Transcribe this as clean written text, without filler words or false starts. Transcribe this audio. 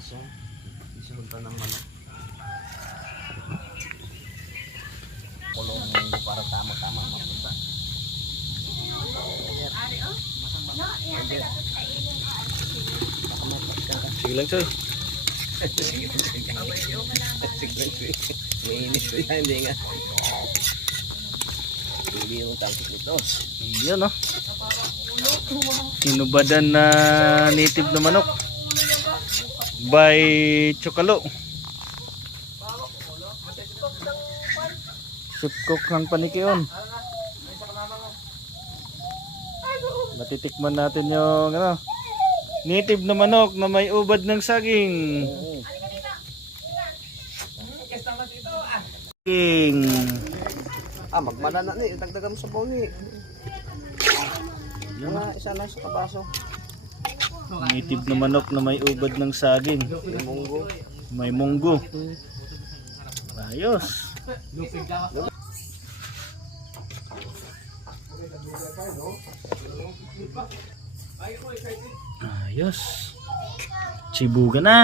siya. Isihunta ng manok. Kulong para tama-tama mapunta. Sige lang, sir. May inis ko yan, hindi nga. Hindi yung tangkit nito. Yan, oh. Inubadan na native na manok. By Chocalo. Sipcook ng Panikion. Matitikman natin yung ano, native na manok na may ubad ng saging. Saging. Magmana na ni, dagdagan mo sa baw ni. Isa na sa kabaso. Native na manok na may ubad ng saging. May munggo. May munggo. Ayos. Ayos. Chibuga na.